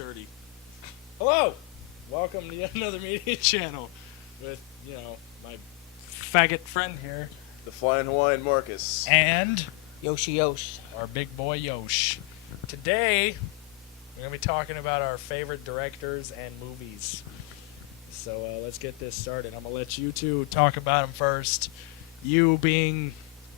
dirty. Hello! Welcome to yet another media channel with, my faggot friend here. The Flying Hawaiian Marcus. And Yoshi Yosh. our big boy Yosh. Today, we're going to be talking about our favorite directors and movies. So let's get this started. I'm going to let you two talk about them first. You being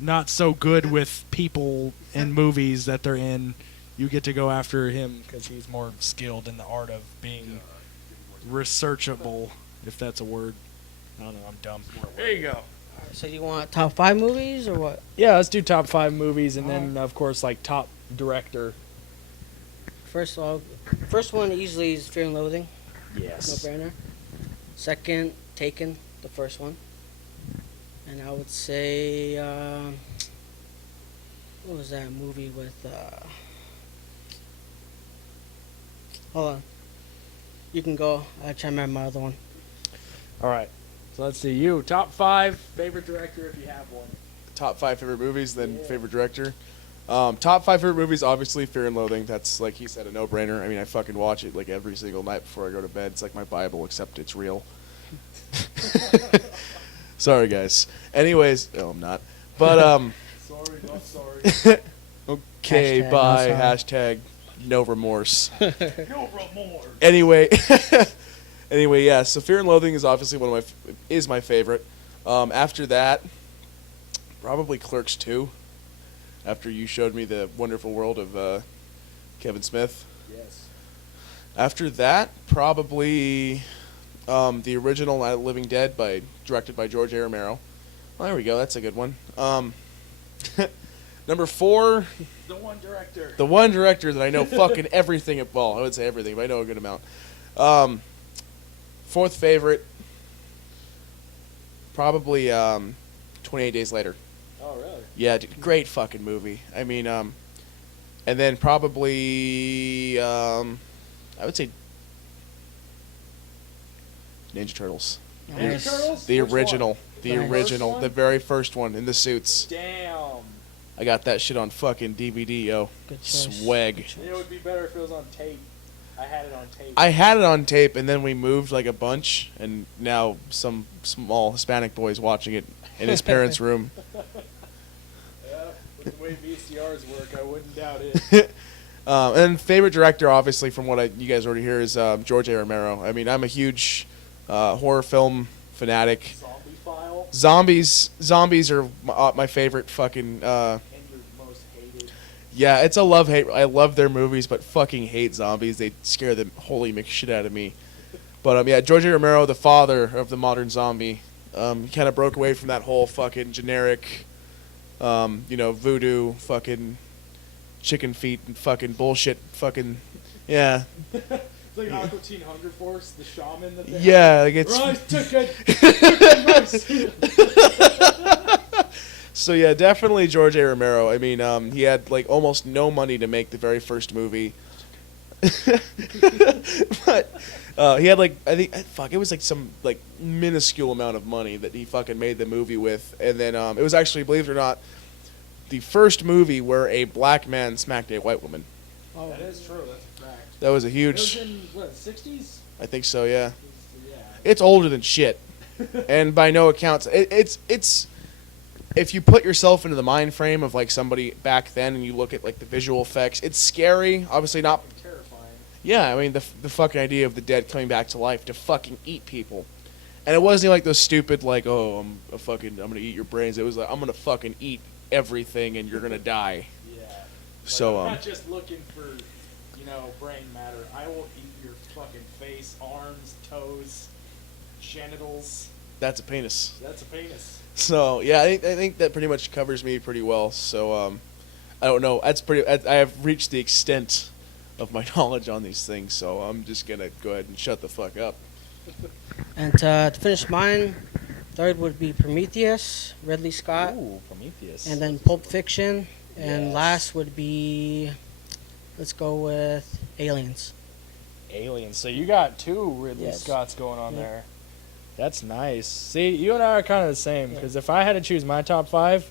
not so good with people in movies that they're in, you get to go after him because he's more skilled in the art of being researchable, if that's a word. I don't know, I'm dumb. There you go. So you want top 5 movies or what? Yeah, let's do top 5 movies and then, of course, like top director. First of all, first one easily is Fear and Loathing. Yes. No brainer. Second, Taken, the first one. And I would say, what was that movie with, hold on. You can go. I'll try to remember my other one. All right. So let's see. You, top 5 favorite director if you have one. Top 5 favorite movies, then favorite director. Top 5 favorite movies, obviously Fear and Loathing. That's, like he said, a no-brainer. I mean, I fucking watch it like every single night before I go to bed. It's like my Bible, except it's real. Sorry, guys. Anyways, no, I'm not. But, Sorry, not sorry. okay, Hashtag bye. not Hashtag no remorse. No remorse. Anyway, yeah. So Fear and Loathing is obviously is my favorite. After that, probably Clerks 2. After you showed me the wonderful world of Kevin Smith. Yes. After that, probably the original Night of the Living Dead, directed by George A. Romero. Well, there we go. That's a good one. Number 4. The one director. The one director that I know fucking everything. Well, I would say everything, but I know a good amount. 4th favorite, probably 28 Days Later. Oh, really? Yeah, great fucking movie. I mean, and then probably, I would say Ninja Turtles. Ninja Turtles? The Which original. one? The Nice. original. First The one? very first one in the suits. Damn. I got that shit on fucking DVD, yo. Good choice. Swag. Good choice. It would be better if it was on tape. I had it on tape. I had it on tape, and then we moved like a bunch, and now some small Hispanic boy's watching it in his parents' room. Yeah, with the way VCRs work, I wouldn't doubt it. And favorite director, obviously, from what you guys already hear, is George A. Romero. I mean, I'm a huge horror film fanatic. Zombie File. Zombies are my favorite fucking. And your most hated. Yeah, it's a love-hate. I love their movies, but fucking hate zombies. They scare the holy shit out of me. But yeah, George A. Romero, the father of the modern zombie, he kind of broke away from that whole fucking generic, voodoo, fucking chicken feet and fucking bullshit, fucking, yeah. It's like Aqua Teen Hunger Force, the shaman that they Yeah, like it's. Rise, Ticket! So yeah, definitely George A. Romero. I mean, he had like almost no money to make the very first movie, but he had like it was like some like minuscule amount of money that he fucking made the movie with, and then it was actually, believe it or not, the first movie where a black man smacked a white woman. Oh, That is true, that's a fact. That was a It was huge. in, what, the 60s? I think so. Yeah, Yeah. it's older than shit, and by no accounts, it's. If you put yourself into the mind frame of like somebody back then and you look at like the visual effects, it's scary. Obviously not. Terrifying. Yeah, I mean the fucking idea of the dead coming back to life to fucking eat people, and it wasn't like those stupid like, oh, I'm gonna eat your brains. It was like, I'm gonna fucking eat everything and you're gonna die. Yeah. Like, So I'm not just looking for, brain matter. I will eat your fucking face, arms, toes, genitals. That's a penis. That's a penis. So yeah, I think that pretty much covers me pretty well. So I don't know. I have reached the extent of my knowledge on these things. So I'm just gonna go ahead and shut the fuck up. And to finish mine, third would be Prometheus, Ridley Scott. Ooh, Prometheus. And then Pulp Fiction. And Yes. last would be, let's go with Aliens. Aliens. So you got 2 Ridley Yes. Scotts going on Yeah. there. That's nice. See, you and I are kind of the same, because if I had to choose my top 5,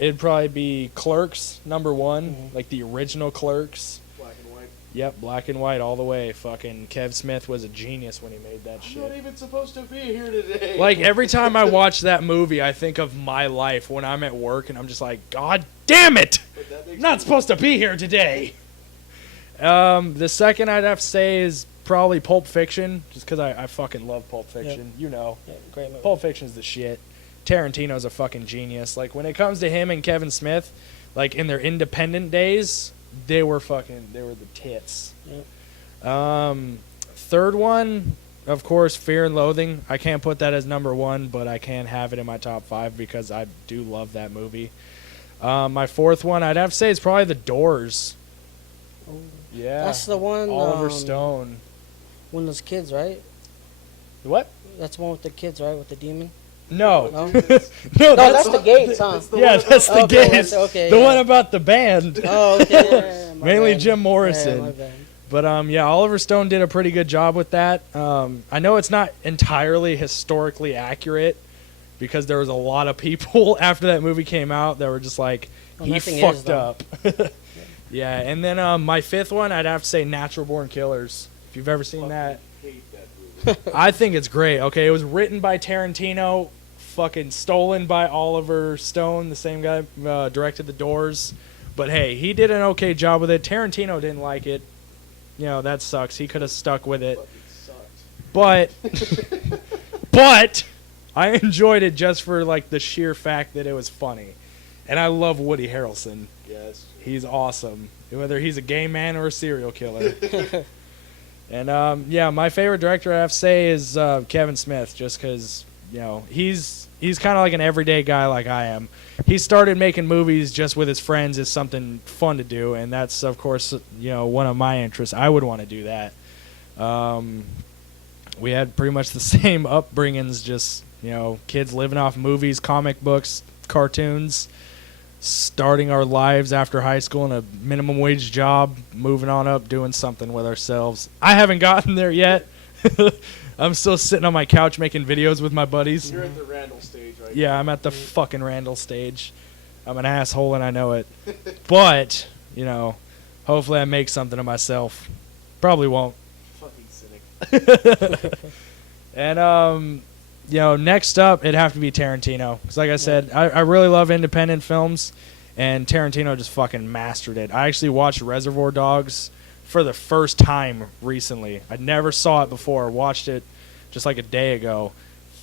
it'd probably be Clerks, number 1, Mhm. like the original Clerks. Black and white. Yep, black and white all the way. Fucking Kev Smith was a genius when he made that I'm not shit. even supposed to be here today. Like, every time I watch that movie, I think of my life when I'm at work, and I'm just like, God damn it! But that makes I'm not supposed to be here today. The second I'd have to say is probably Pulp Fiction, just because I fucking love Pulp Fiction. You know. Yeah, great movie. Pulp Fiction's the shit. Tarantino's a fucking genius. Like, when it comes to him and Kevin Smith, like, in their independent days, they were the tits. Third one, of course, Fear and Loathing. I can't put that as number one, but I can have it in my top 5 because I do love that movie. My fourth one, I'd have to say, is probably The Doors. Oh, Yeah. that's the one. Oliver Stone. One of those kids, right? What? That's the one with the kids, right? With the demon. No. No? No, No, that's the gates, huh? that's the Okay, Gates. okay, the yeah. one about the band. Oh, okay. Yeah, my Mainly bad. Jim Yeah, Morrison. my bad. But yeah, Oliver Stone did a pretty good job with that. I know it's not entirely historically accurate because there was a lot of people after that movie came out that were just like, Well, he nothing is, fucked though. up. Yeah, and then my fifth one, I'd have to say Natural Born Killers. If you've ever seen that, hate that movie. I think it's great. Okay, it was written by Tarantino, fucking stolen by Oliver Stone, the same guy directed The Doors. But hey, he did an okay job with it. Tarantino didn't like it. You know, that sucks. He could have stuck with it. Fucking sucked. But I enjoyed it just for like the sheer fact that it was funny. And I love Woody Harrelson. Yes. He's awesome. Whether he's a gay man or a serial killer. And yeah, my favorite director I have to say is Kevin Smith, just because he's kind of like an everyday guy like I am. He started making movies just with his friends as something fun to do, and that's of course one of my interests. I would want to do that. We had pretty much the same upbringings, just kids living off movies, comic books, cartoons. Starting our lives after high school in a minimum wage job, moving on up, doing something with ourselves. I haven't gotten there yet. I'm still sitting on my couch making videos with my buddies. You're at the Randall stage, right? Yeah, I'm at the fucking Randall stage. I'm an asshole and I know it. But, hopefully I make something of myself. Probably won't. Fucking cynic. And, next up, it'd have to be Tarantino. Because, like I said, I really love independent films, and Tarantino just fucking mastered it. I actually watched Reservoir Dogs for the first time recently. I never saw it before. Watched it just like a day ago.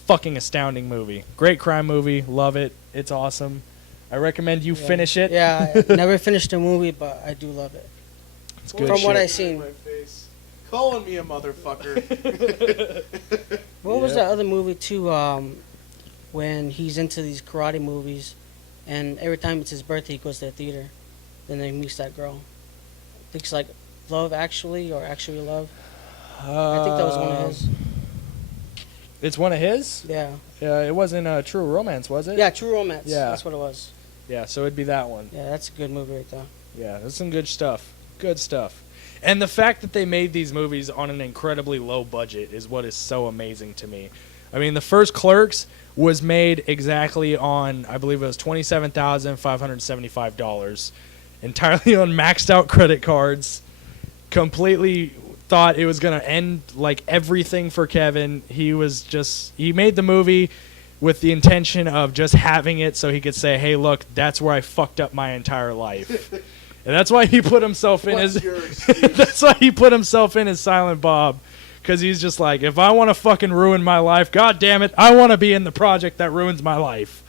Fucking astounding movie. Great crime movie. Love it. It's awesome. I recommend you finish it. Yeah, I never finished the movie, but I do love it. It's good From shit. what I seen. My face. Calling me a motherfucker. What was Yeah. that other movie too? When he's into these karate movies, and every time it's his birthday, he goes to the theater. Then he meets that girl. I think it's like Love Actually or Actually Love. I think that was one of his. It's one of his? Yeah. It wasn't True Romance, was it? Yeah, True Romance. Yeah. That's what it was. Yeah, so it'd be that one. Yeah, that's a good movie right there. Yeah, that's some good stuff. Good stuff. And the fact that they made these movies on an incredibly low budget is what is so amazing to me. I mean, the first Clerks was made exactly on, I believe it was $27,575, entirely on maxed out credit cards. Completely thought it was going to end like everything for Kevin. He made the movie with the intention of just having it so he could say, hey, look, that's where I fucked up my entire life. And that's why he put himself in What's his your excuse? that's why he put himself in as Silent Bob, because he's just like, if I want to fucking ruin my life, god damn it, I want to be in the project that ruins my life.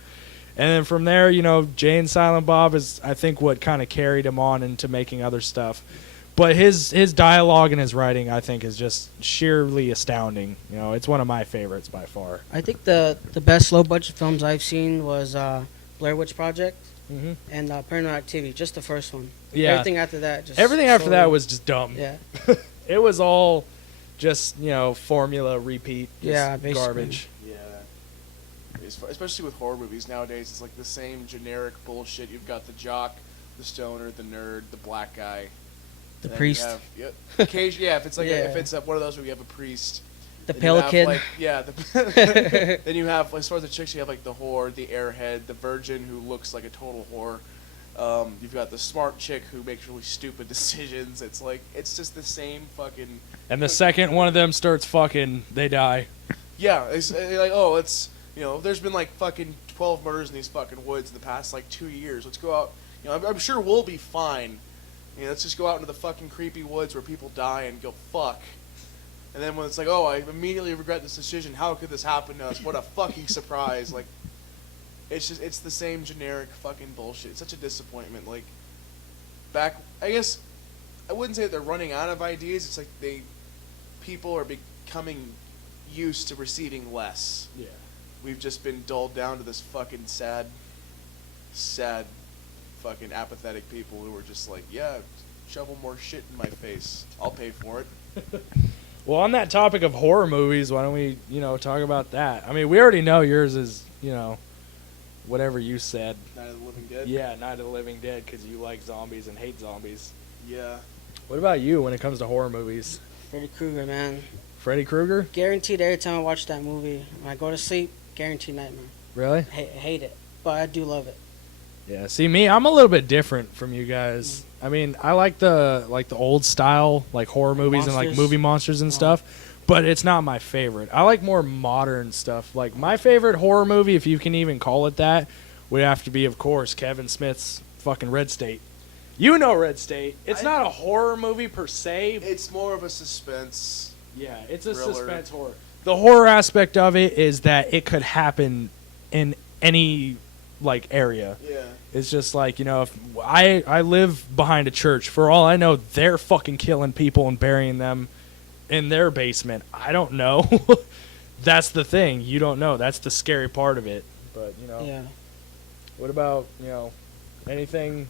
And then from there, Jay and Silent Bob is, I think, what kind of carried him on into making other stuff. But his dialogue and his writing, I think, is just sheerly astounding. It's one of my favorites by far. I think the best low budget films I've seen was Blair Witch Project Mm-hmm. and Paranormal Activity. Just the first one. Yeah. Everything after that just. Everything after that slowly- was just dumb. Yeah. It was all just, formula, repeat, just Yeah, basically. garbage. Yeah. Especially with horror movies nowadays, it's like the same generic bullshit. You've got the jock, the stoner, the nerd, the black guy. The Then priest. You have, occasion, yeah, if it's like Yeah. if it's one of those where you have a priest. The then you pale have, kid. like, yeah. Then you have, as far as the chicks, you have like the whore, the airhead, the virgin who looks like a total whore. You've got the smart chick who makes really stupid decisions. It's like it's just the same fucking. And the second one of them starts fucking, they die. Yeah, it's like, oh, it's, there's been like fucking 12 murders in these fucking woods in the past like 2 years. Let's go out. I'm sure we'll be fine. Let's just go out into the fucking creepy woods where people die and go fuck. And then when it's like, oh, I immediately regret this decision. How could this happen to us? What a fucking surprise! Like, it's the same generic fucking bullshit. It's such a disappointment. Like, I guess I wouldn't say that they're running out of ideas. It's like people are becoming used to receiving less. Yeah. We've just been dulled down to this fucking sad, fucking apathetic people who are just like, yeah, shovel more shit in my face. I'll pay for it. Well, on that topic of horror movies, why don't we, talk about that? I mean, we already know yours is, whatever you said. Night of the Living Dead? Yeah, Night of the Living Dead, because you like zombies and hate zombies. Yeah. What about you when it comes to horror movies? Freddy Krueger, man. Freddy Krueger? Guaranteed every time I watch that movie, when I go to sleep, guaranteed nightmare. Really? Hate it, but I do love it. Yeah. See, me, I'm a little bit different from you guys. I mean, I like the old style like horror movies and like Monsters? movie monsters and stuff, but it's not my favorite. I like more modern stuff. Like my favorite horror movie, if you can even call it that, would have to be, of course, Kevin Smith's fucking Red State. You know Red State. It's not a horror movie per se. It's more of a suspense. Yeah, it's a thriller. suspense horror. The horror aspect of it is that it could happen in any like area. Yeah. It's just like, if I live behind a church. For all I know, they're fucking killing people and burying them in their basement. I don't know. That's the thing. You don't know. That's the scary part of it. But, Yeah. what about, anything?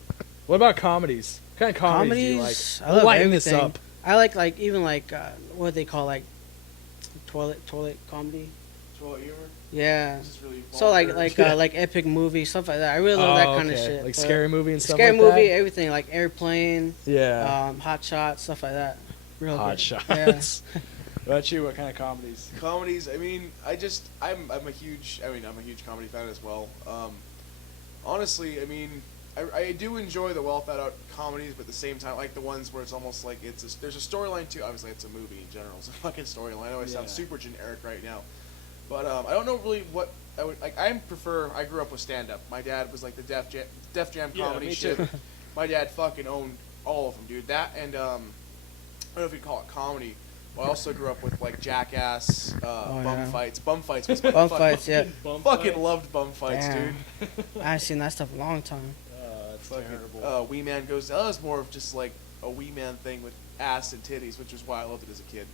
What about comedies? What kind of comedies do you like? I love Lighten this everything. up. I like what they call like toilet comedy. Toilet humor? Yeah. This is really So like vulgar. like epic movie stuff like that. I really love that kind of shit. Like but scary movie and stuff scary like movie, that? everything like Airplane, Yeah. Hot Shot, stuff like that. Real Hot good. shots. Yeah. What about you? What kind of comedies? Comedies, I mean, I'm a huge comedy fan as well. Honestly, I mean, I do enjoy the well thought out comedies, but at the same time, like the ones where it's almost like there's a storyline too. Obviously, it's a movie in general. It's a fucking storyline. I know I sound Yeah. super generic right now, but I don't know really what I would like. I grew up with stand up. My dad was like the Def Jam Yeah, comedy me shit. too. My dad fucking owned all of them, dude. That and I don't know if you'd call it comedy. Well, I also grew up with like Jackass, Bum yeah. Fights. Bum Fights was my Bum fucking- Fights, yeah. Fucking loved Bum Fights, Damn. dude. I haven't seen that stuff in a long time. That's Fucking, terrible. Wee Man Goes. That was more of just like a Wee Man thing with ass and titties, which is why I loved it as a kid.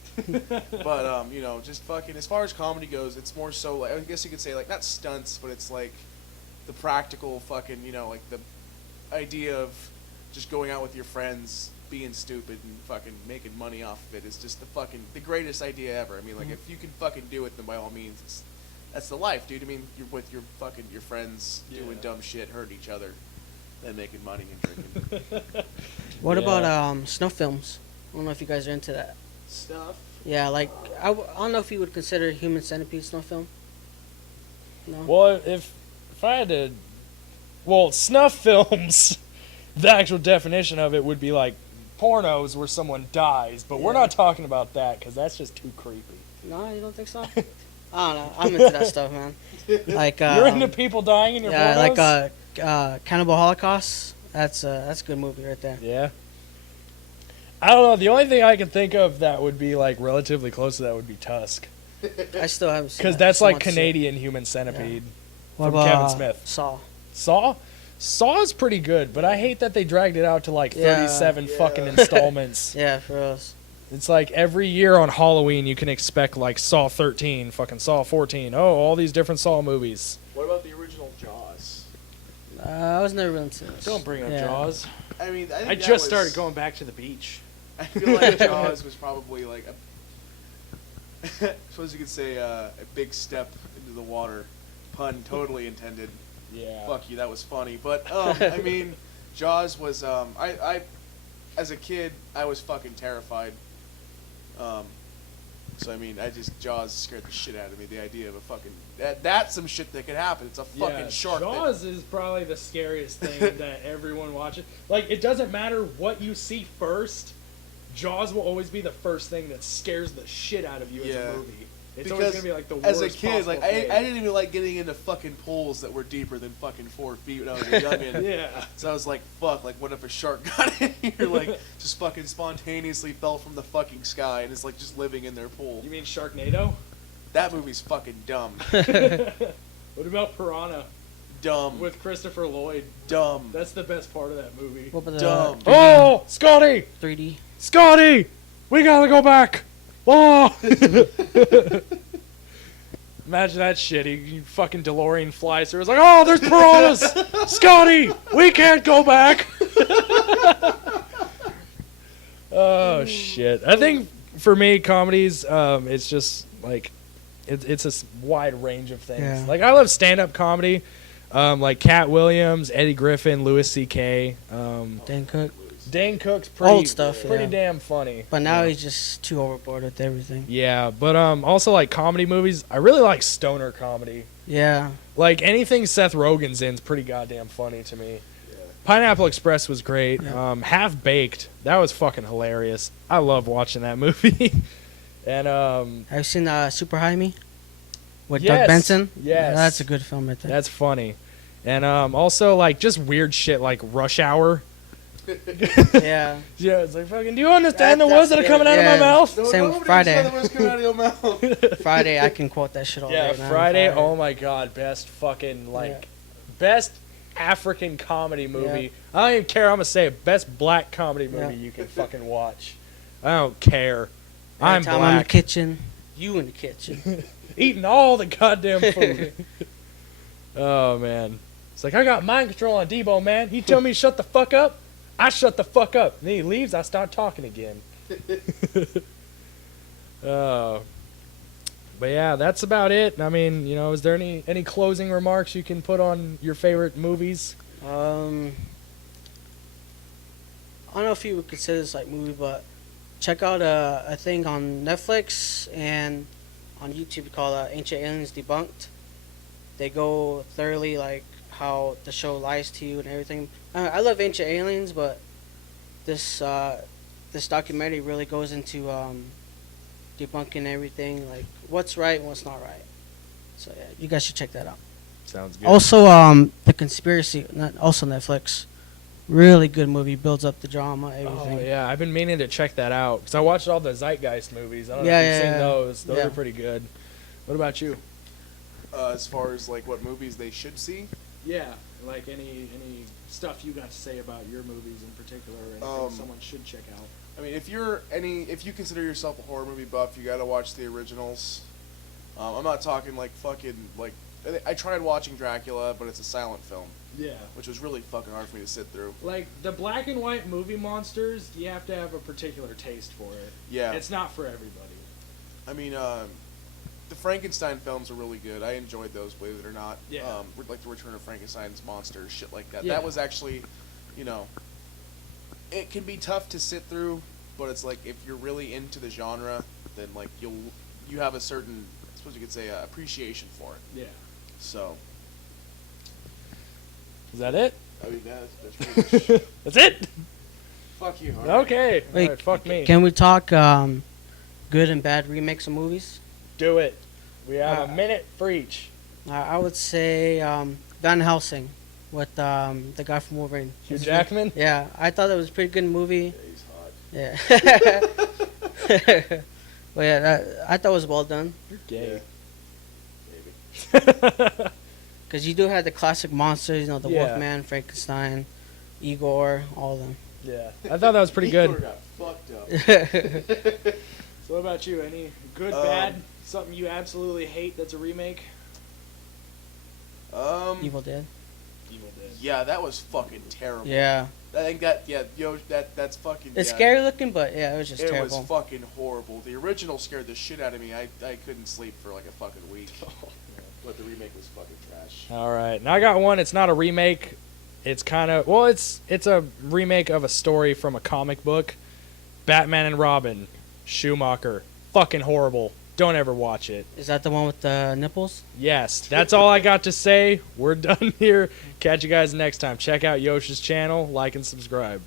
But just fucking as far as comedy goes, it's more so like I guess you could say like not stunts, but it's like the practical fucking like the idea of just going out with your friends, being stupid and fucking making money off of it is just the greatest idea ever. I mean, like if you can fucking do it, then by all means, that's the life, dude. I mean, you're with your friends doing Yeah. dumb shit, hurting each other, then making money and drinking What Yeah. about snuff films? I don't know if you guys are into that. stuff. Yeah, like I don't know if you would consider Human Centipede snuff film. No. Well, if I had to, snuff films, the actual definition of it would be like pornos where someone dies, but we're Yeah. not talking about that because that's just too creepy. No, you don't think so? I don't know. I'm into that stuff, man. Like You're into people dying in your yeah, pornos? like Cannibal Holocaust. That's a good movie right there. Yeah. I don't know. The only thing I can think of that would be like relatively close to that would be Tusk, I still haven't seen because that. that's Still like want to see it. Canadian Human Centipede What from about, Kevin Smith. Saw. Saw is pretty good, but I hate that they dragged it out to like Yeah. 37 Yeah. fucking installments. Yeah, for us. It's like every year on Halloween you can expect like Saw 13, fucking Saw 14. Oh, all these different Saw movies. What about the original Jaws? I was never really into this. Don't bring up Yeah. Jaws. I mean, I think I that just was- started going back to the beach. I feel like Jaws was probably like I suppose you could say a big step into the water. Pun totally intended. Yeah. Fuck you, that was funny. But I mean, Jaws was I as a kid I was fucking terrified. So I mean, Jaws scared the shit out of me. The idea of a fucking that's some shit that could happen. It's a fucking shark. Jaws is probably the scariest thing that everyone watches. Like, it doesn't matter what you see first. Jaws will always be the first thing that scares the shit out of you as a movie. It's always gonna be like the worst. As a kid, like I thing. didn't even like getting into fucking pools that were deeper than fucking 4 feet when I was a youngin'. Yeah. So I was like, fuck, like what if a shark got in here, like just fucking spontaneously fell from the fucking sky and is like just living in their pool. You mean Sharknado? That movie's fucking dumb. What about Piranha Dumb. with Christopher Lloyd? Dumb. That's the best part of that movie. What about Dumb. the Oh, Scotty! 3D? Scotty! We gotta go back! Oh! Imagine that shit. He fucking DeLorean flies through. It's like, oh, there's piranhas! Scotty! We can't go back! Oh, shit. I think for me, comedies, it's just like, it's a wide range of things. Yeah. Like, I love stand-up comedy. Like Cat Williams, Eddie Griffin, Louis C.K. Dan Cook. Dane Cook's pretty, Old stuff, pretty yeah. damn funny. But now he's just too overboard with everything. Yeah, but also like comedy movies. I really like stoner comedy. Yeah. Like anything Seth Rogen's in is pretty goddamn funny to me. Yeah. Pineapple Express was great. Yeah. Half Baked, that was fucking hilarious. I love watching that movie. And Have you seen Super High Me? With Yes, Doug Benson? yes. Yeah, that's a good film right there. that's funny. And also like just weird shit like Rush Hour. Yeah. Yeah, it's like fucking. Do you understand the That's words that are coming out of my yeah. mouth? No, Same with nobody Friday. said the words coming out of your mouth. Friday, I can quote that shit all Yeah, day. man. Friday. Oh my god, best fucking Yeah. best African comedy movie. Yeah. I don't even care. I'm gonna say it. Best black comedy movie Yeah. you can fucking watch. I don't care. I'm Every time I'm in the black. kitchen, you in the kitchen. Eating all the goddamn food. Oh man, it's like I got mind control on Debo, man. He tell me to shut the fuck up. I shut the fuck up. And then he leaves. I start talking again. But yeah, that's about it. I mean, you know, is there any closing remarks you can put on your favorite movies? I don't know if you would consider this like movie, but check out a thing on Netflix and on YouTube called Ancient Aliens Debunked. They go thoroughly like how the show lies to you and everything. I love Ancient Aliens, but this documentary really goes into debunking everything, like what's right and what's not right. So yeah, you guys should check that out. Sounds good. Also, The Conspiracy, also Netflix. Really good movie, builds up the drama, everything. Oh yeah, I've been meaning to check that out because I watched all the Zeitgeist movies. I don't know Yeah, if you've yeah, seen yeah. those. Those Yeah. are pretty good. What about you? As far as like what movies they should see, Yeah, like any stuff you got to say about your movies in particular, or anything someone should check out. I mean, if you consider yourself a horror movie buff, you gotta watch the originals. I'm not talking like fucking like. I tried watching Dracula, but it's a silent film, Yeah. which was really fucking hard for me to sit through. Like the black and white movie monsters, you have to have a particular taste for it. Yeah. It's not for everybody. I mean, the Frankenstein films are really good. I enjoyed those, believe it or not. Yeah. Like the Return of Frankenstein's monsters, shit like that. Yeah. That was actually, you know, it can be tough to sit through, but it's like if you're really into the genre, then like you have a certain, I suppose you could say, appreciation for it. Yeah. So. Is that it? I mean, that's pretty much. That's it. Fuck you. all right. Okay. Wait, All right, fuck me. Can we talk good and bad remakes of movies? Do it. We have a Uh, minute for each. I would say Van Helsing with the guy from Wolverine. Hugh Jackman. Yeah, I thought it was a pretty good movie. Yeah, he's hot. Yeah. Well, yeah, I thought it was well done. You're gay. Maybe. Because you do have the classic monsters, you know, the Yeah. Wolfman, Frankenstein, Igor, all of them. Yeah. I thought that was pretty Igor good. got fucked up. So what about you? Any good, bad, something you absolutely hate that's a remake? Evil Dead. Evil Dead. Yeah, that was fucking terrible. Yeah. I think that's fucking. It's yeah. scary looking, but yeah, it was just It terrible. was fucking horrible. The original scared the shit out of me. I couldn't sleep for like a fucking week. But the remake was fucking trash. All right. Now I got one. It's not a remake. It's kind of it's a remake of a story from a comic book. Batman and Robin, Schumacher. fucking horrible. Don't ever watch it. Is that the one with the nipples? Yes, that's all I got to say. We're done here. Catch you guys next time. Check out Yosh's channel, like and subscribe.